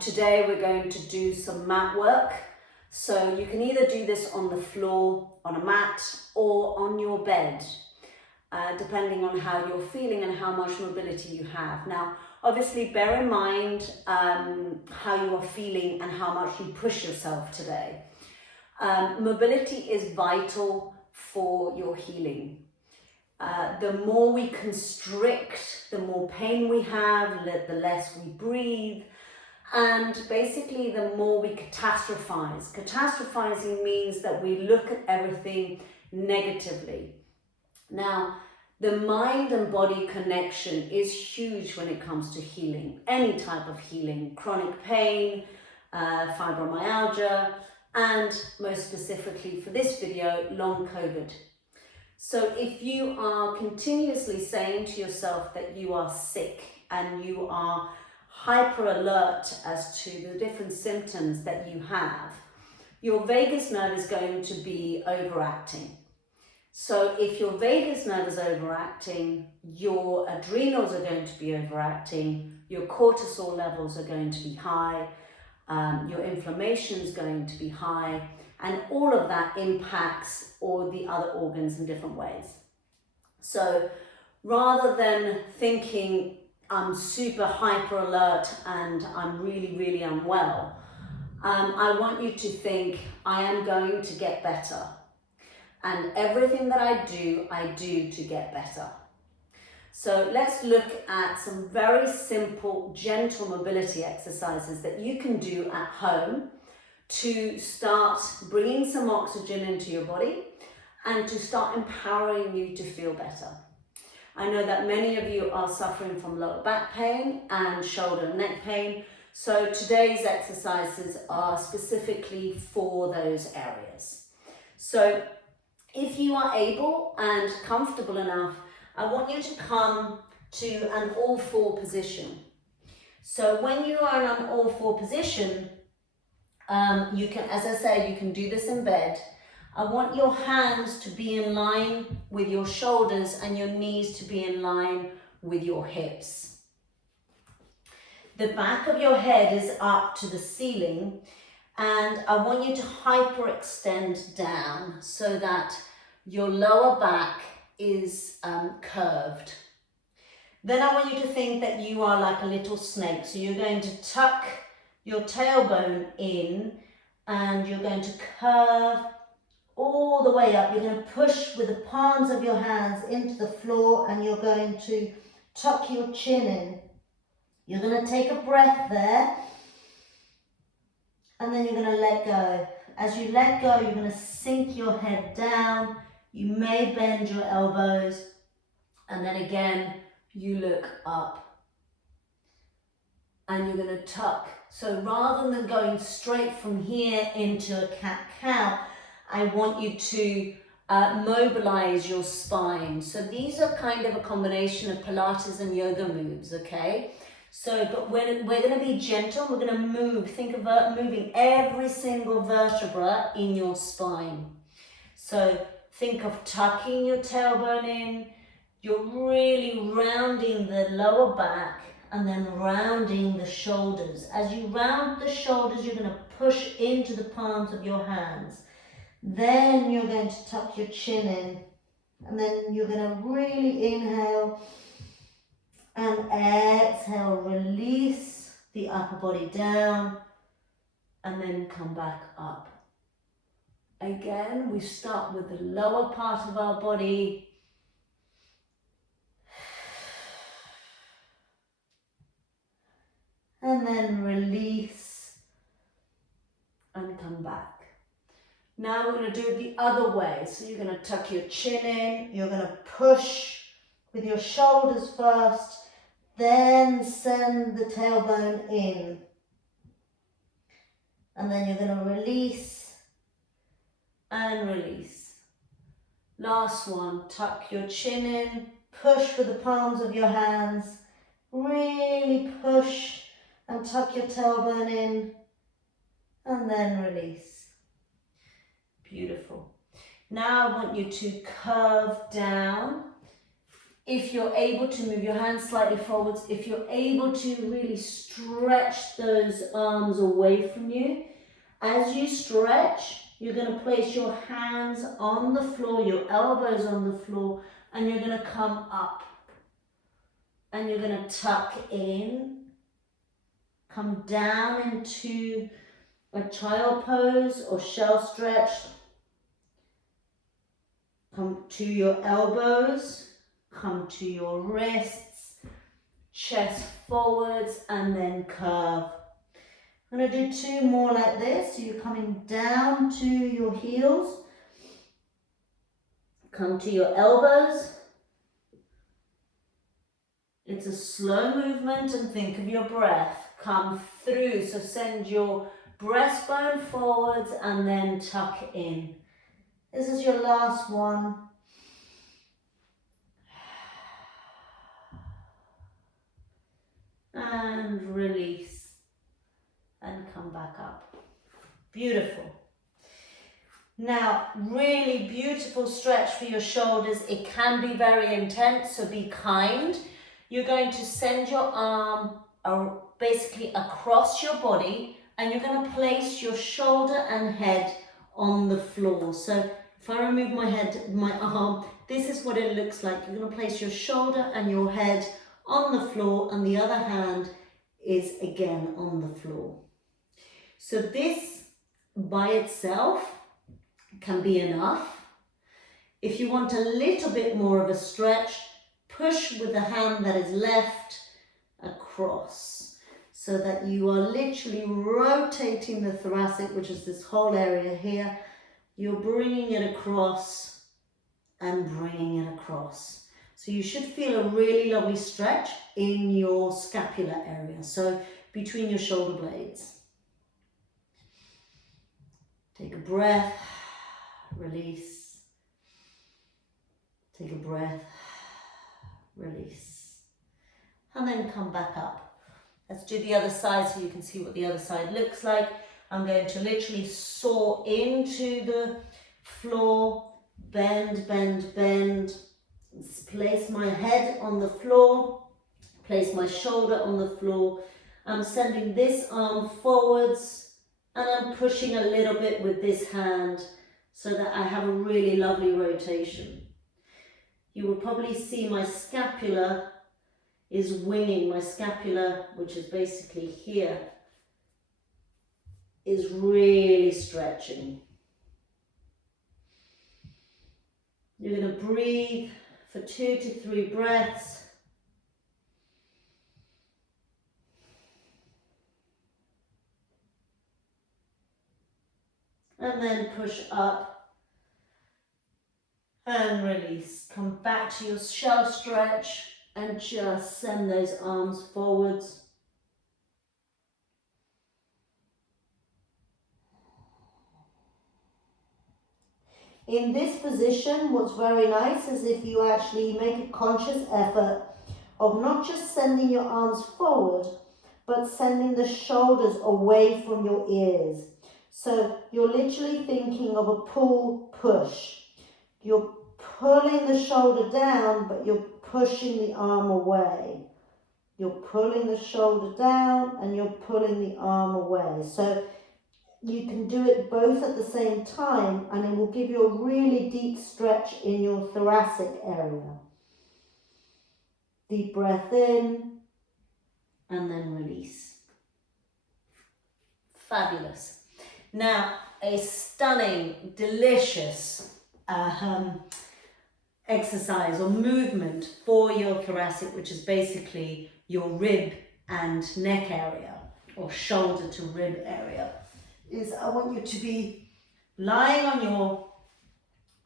Today we're going to do some mat work. So you can either do this on the floor, on a mat, or on your bed, depending on how you're feeling and how much mobility you have. Now, obviously bear in mind how you are feeling and how much you push yourself today. Mobility is vital for your healing. The more we constrict, the more pain we have, the less we breathe, and basically the more we catastrophize. Catastrophizing means that we look at everything negatively. Now, the mind and body connection is huge when it comes to healing, any type of healing, chronic pain, fibromyalgia, and most specifically for this video, long COVID. So if you are continuously saying to yourself that you are sick and you are hyper alert as to the different symptoms that you have, your vagus nerve is going to be overacting. So if your vagus nerve is overacting, your adrenals are going to be overacting, your cortisol levels are going to be high, your inflammation is going to be high, and all of that impacts all the other organs in different ways. So rather than thinking I'm super hyper alert and I'm really, really unwell, I want you to think I am going to get better. And everything that I do to get better. So let's look at some very simple, gentle mobility exercises that you can do at home to start bringing some oxygen into your body and to start empowering you to feel better. I know that many of you are suffering from lower back pain and shoulder and neck pain, so today's exercises are specifically for those areas. So if you are able and comfortable enough, I want you to come to an all-four position. So when you are in an all-four position, you can, as I say, you can do this in bed. I want your hands to be in line with your shoulders and your knees to be in line with your hips. The back of your head is up to the ceiling, and I want you to hyperextend down so that your lower back is curved. Then I want you to think that you are like a little snake. So you're going to tuck your tailbone in and you're going to curve all the way up. You're going to push with the palms of your hands into the floor and you're going to tuck your chin in. You're going to take a breath there and then you're going to let go. As you let go, you're going to sink your head down. You may bend your elbows and then again you look up and you're going to tuck. So rather than going straight from here into a cat-cow, I want you to mobilize your spine. So these are kind of a combination of Pilates and yoga moves, okay? So, but we're going to be gentle. We're going to move. Think of moving every single vertebra in your spine. So think of tucking your tailbone in. You're really rounding the lower back and then rounding the shoulders. As you round the shoulders, you're going to push into the palms of your hands. Then you're going to tuck your chin in. And then you're going to really inhale and exhale. Release the upper body down and then come back up. Again, we start with the lower part of our body. And then release and come back. Now we're going to do it the other way. So you're going to tuck your chin in. You're going to push with your shoulders first. Then send the tailbone in. And then you're going to release and release. Last one, tuck your chin in. Push with the palms of your hands. Really push. And tuck your tailbone in and then release. Beautiful. Now I want you to curve down If you're able to move your hands slightly forwards, if you're able to really stretch those arms away from you, as you stretch, you're going to place your hands on the floor, your elbows on the floor, and you're going to come up. And you're going to tuck in, come down into a child pose or shell stretch. Come to your elbows, come to your wrists, chest forwards, and then curve. I'm going to do 2 more like this. So you're coming down to your heels, come to your elbows. It's a slow movement, and think of your breath. Come through, so send your breastbone forwards and then tuck in. This is your last one. And release. And come back up. Beautiful. Now, really beautiful stretch for your shoulders. It can be very intense, so be kind. You're going to send your arm basically across your body, and you're going to place your shoulder and head on the floor. So if I remove my arm, this is what it looks like. You're going to place your shoulder and your head on the floor, and the other hand is again on the floor. So this by itself can be enough. If you want a little bit more of a stretch, push with the hand that is left across, so that you are literally rotating the thoracic, which is this whole area here. You're bringing it across and bringing it across. So you should feel a really lovely stretch in your scapular area, so between your shoulder blades. Take a breath, release. Take a breath, release. And then come back up. Let's do the other side so you can see what the other side looks like. I'm going to literally soar into the floor, bend, bend, bend. Place my head on the floor, place my shoulder on the floor. I'm sending this arm forwards, and I'm pushing a little bit with this hand so that I have a really lovely rotation. You will probably see my scapula is winging. My scapula, which is basically here, is really stretching. You're going to breathe for 2 to 3 breaths. And then push up and release. Come back to your shell stretch and just send those arms forwards. In this position, what's very nice is if you actually make a conscious effort of not just sending your arms forward, but sending the shoulders away from your ears. So you're literally thinking of a pull-push. You're pulling the shoulder down, but you're pushing the arm away. You're pulling the shoulder down and you're pulling the arm away. So you can do it both at the same time, and it will give you a really deep stretch in your thoracic area. Deep breath in and then release. Fabulous. Now, a stunning, delicious exercise or movement for your thoracic, which is basically your rib and neck area, or shoulder to rib area, is I want you to be lying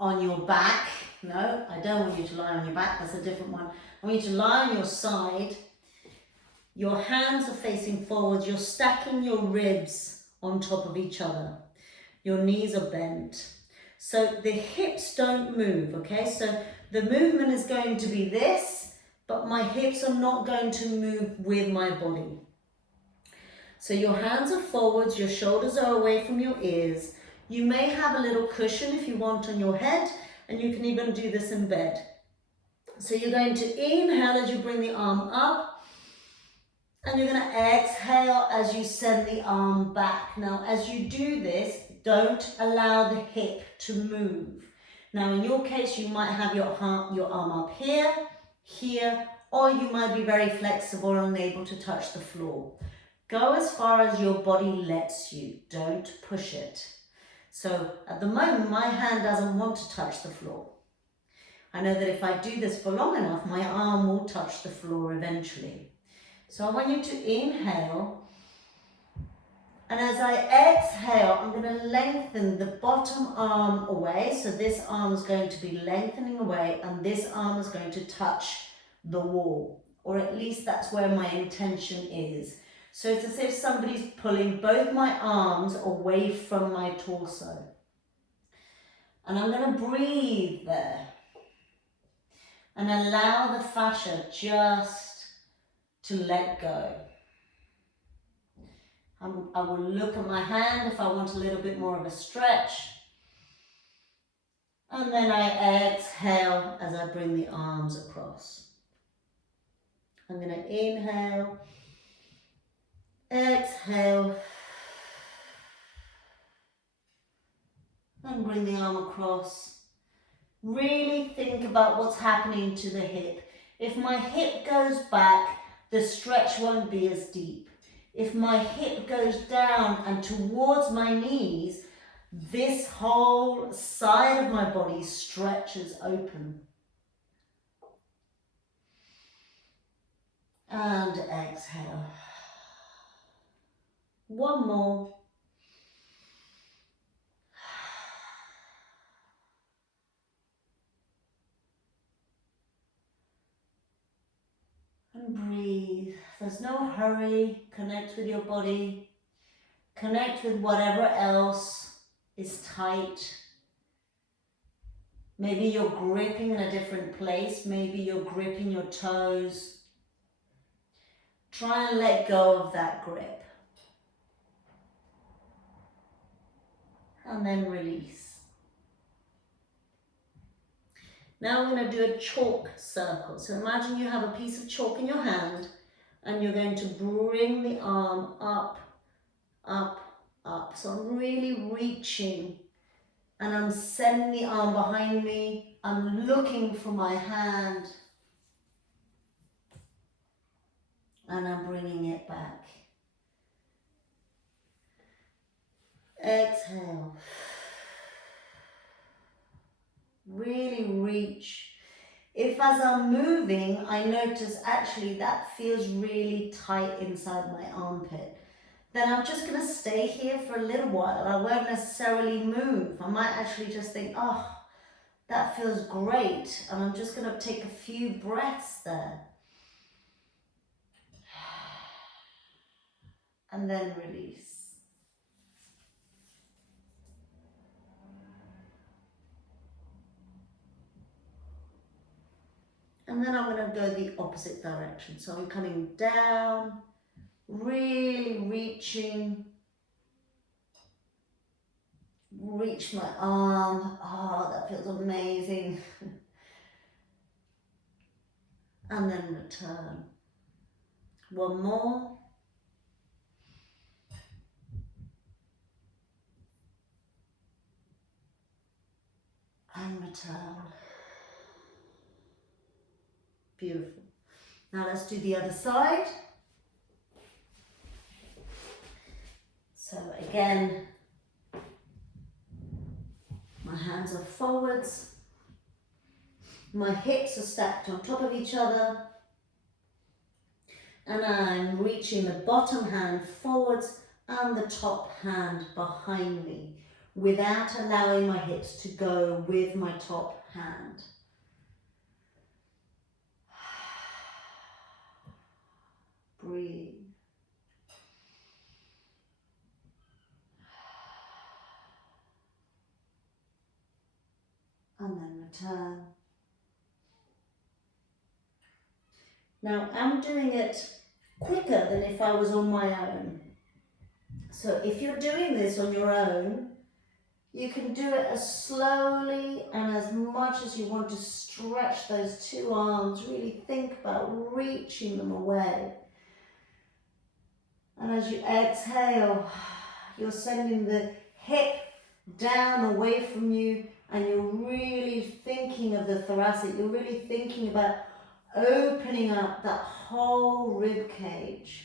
on your back. No, I don't want you to lie on your back, that's a different one. I want you to lie on your side. Your hands are facing forwards. You're stacking your ribs on top of each other. Your knees are bent. So the hips don't move, okay? So the movement is going to be this, but my hips are not going to move with my body. So your hands are forwards, your shoulders are away from your ears. You may have a little cushion if you want on your head, and you can even do this in bed. So you're going to inhale as you bring the arm up, and you're going to exhale as you send the arm back. Now, as you do this, don't allow the hip to move. Now, in your case, you might have your arm up here, here, or you might be very flexible and unable to touch the floor. Go as far as your body lets you. Don't push it. So at the moment, my hand doesn't want to touch the floor. I know that if I do this for long enough, my arm will touch the floor eventually. So I want you to inhale. And as I exhale, I'm going to lengthen the bottom arm away. So this arm is going to be lengthening away, and this arm is going to touch the wall. Or at least that's where my intention is. So it's as if somebody's pulling both my arms away from my torso. And I'm going to breathe there. And allow the fascia just to let go. I will look at my hand if I want a little bit more of a stretch. And then I exhale as I bring the arms across. I'm going to inhale, exhale, and bring the arm across. Really think about what's happening to the hip. If my hip goes back, the stretch won't be as deep. If my hip goes down and towards my knees, this whole side of my body stretches open. And exhale. One more. And breathe. There's no hurry. Connect with your body. Connect with whatever else is tight. Maybe you're gripping in a different place. Maybe you're gripping your toes. Try and let go of that grip. And then release. Now we're going to do a chalk circle. So imagine you have a piece of chalk in your hand and you're going to bring the arm up, up, up. So I'm really reaching and I'm sending the arm behind me. I'm looking for my hand and I'm bringing it back. Exhale. Really reach. If as I'm moving, I notice actually that feels really tight inside my armpit, then I'm just going to stay here for a little while. I won't necessarily move. I might actually just think, oh, that feels great. And I'm just going to take a few breaths there. And then release. And then I'm going to go the opposite direction. So I'm coming down, really reaching. Reach my arm. Oh, that feels amazing. And then return. One more. And return. Beautiful. Now let's do the other side. So again, my hands are forwards. My hips are stacked on top of each other. And I'm reaching the bottom hand forwards and the top hand behind me without allowing my hips to go with my top hand. Breathe. And then return. Now I'm doing it quicker than if I was on my own. So if you're doing this on your own, You can do it as slowly and as much as you want to stretch those two arms. Really think about reaching them away. And as you exhale, you're sending the hip down away from you, and you're really thinking of the thoracic. You're really thinking about opening up that whole rib cage.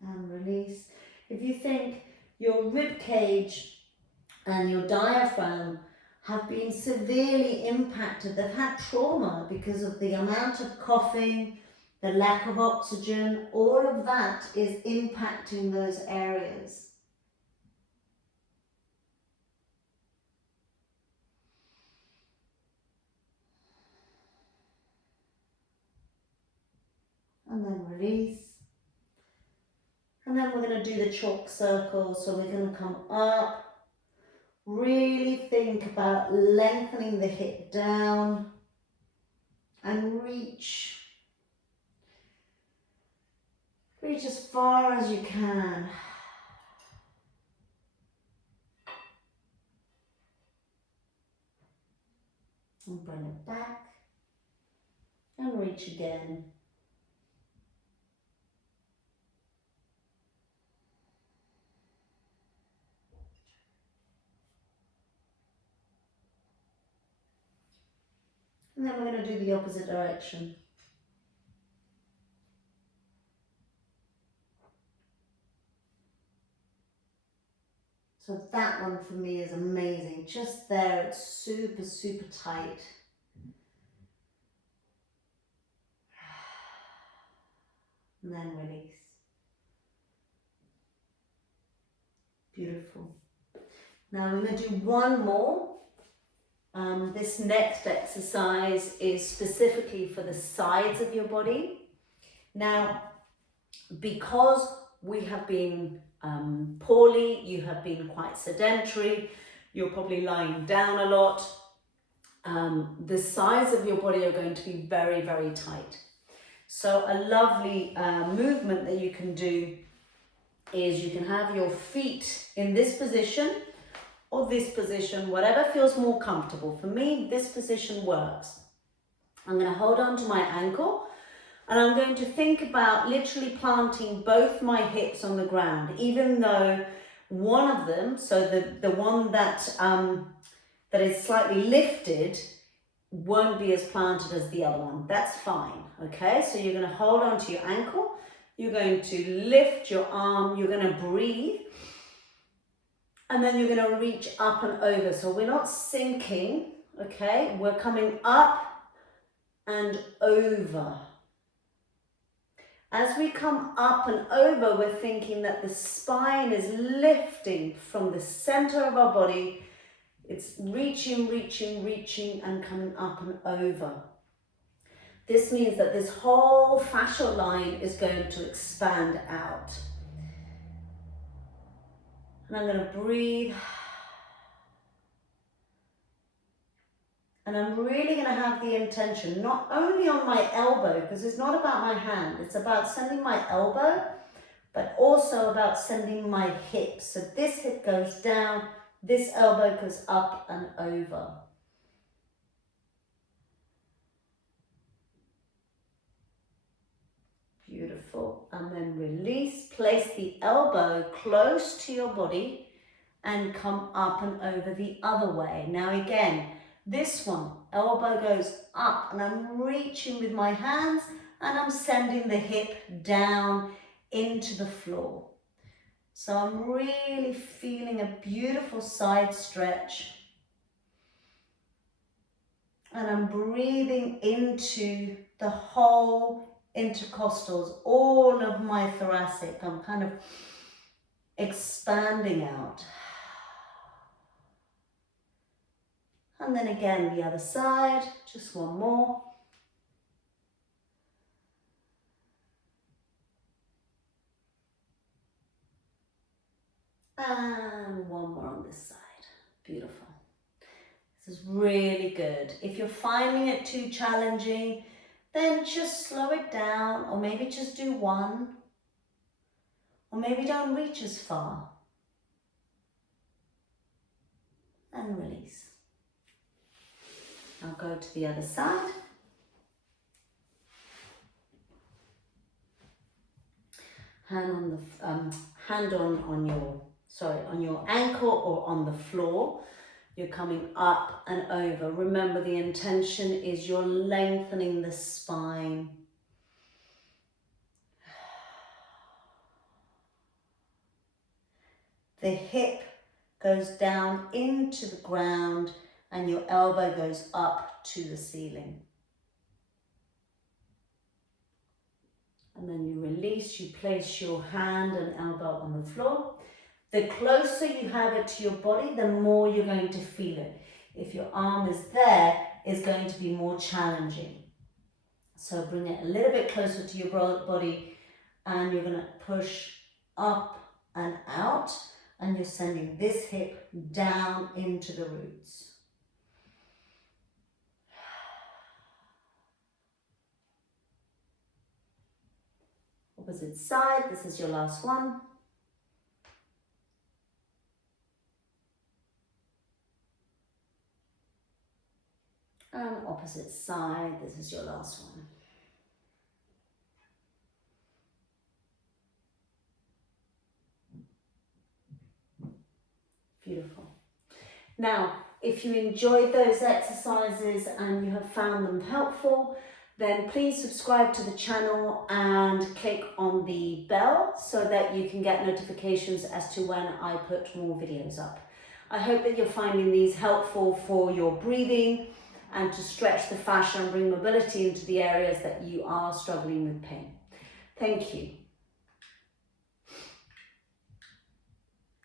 And release. If you think your rib cage and your diaphragm have been severely impacted, they've had trauma because of the amount of coughing, the lack of oxygen, all of that is impacting those areas. And then release. And then we're going to do the chalk circle. So we're going to come up. Really think about lengthening the hip down and reach. Reach as far as you can. And bring it back. And reach again. And then we're going to do the opposite direction. So that one for me is amazing. Just there, it's super, super tight. And then release. Beautiful. Now we're going to do one more. This next exercise is specifically for the sides of your body. Now, because we have been poorly, you have been quite sedentary, you're probably lying down a lot, the sides of your body are going to be very, very tight. So a lovely movement that you can do is you can have your feet in this position or this position, whatever feels more comfortable. For me, this position works. I'm going to hold on to my ankle and I'm going to think about literally planting both my hips on the ground, even though one of them, so the one that is slightly lifted, won't be as planted as the other one. That's fine, okay? So you're going to hold on to your ankle, you're going to lift your arm, you're going to breathe, and then you're going to reach up and over. So we're not sinking, okay? We're coming up and over. As we come up and over, we're thinking that the spine is lifting from the center of our body. It's reaching, reaching, reaching, and coming up and over. This means that this whole fascial line is going to expand out. And I'm going to breathe. And I'm really going to have the intention, not only on my elbow, because it's not about my hand, it's about sending my elbow, but also about sending my hip. So this hip goes down, this elbow goes up and over. Beautiful. And then release. Place the elbow close to your body and come up and over the other way. Now again, this one, elbow goes up and I'm reaching with my hands and I'm sending the hip down into the floor. So I'm really feeling a beautiful side stretch. And I'm breathing into the whole intercostals, all of my thoracic. I'm kind of expanding out. And then again, the other side, just one more. And one more on this side. Beautiful. This is really good. If you're finding it too challenging, then just slow it down, or maybe just do one, or maybe don't reach as far. And release. Now go to the other side. Hand on your ankle or on the floor. You're coming up and over. Remember, the intention is you're lengthening the spine. The hip goes down into the ground and your elbow goes up to the ceiling. And then you release, you place your hand and elbow on the floor. The closer you have it to your body, the more you're going to feel it. If your arm is there, it's going to be more challenging. So bring it a little bit closer to your body, and you're going to push up and out, and you're sending this hip down into the roots. Opposite side, this is your last one. And opposite side, this is your last one. Beautiful. Now, if you enjoyed those exercises and you have found them helpful, then please subscribe to the channel and click on the bell so that you can get notifications as to when I put more videos up. I hope that you're finding these helpful for your breathing and to stretch the fascia and bring mobility into the areas that you are struggling with pain. Thank you.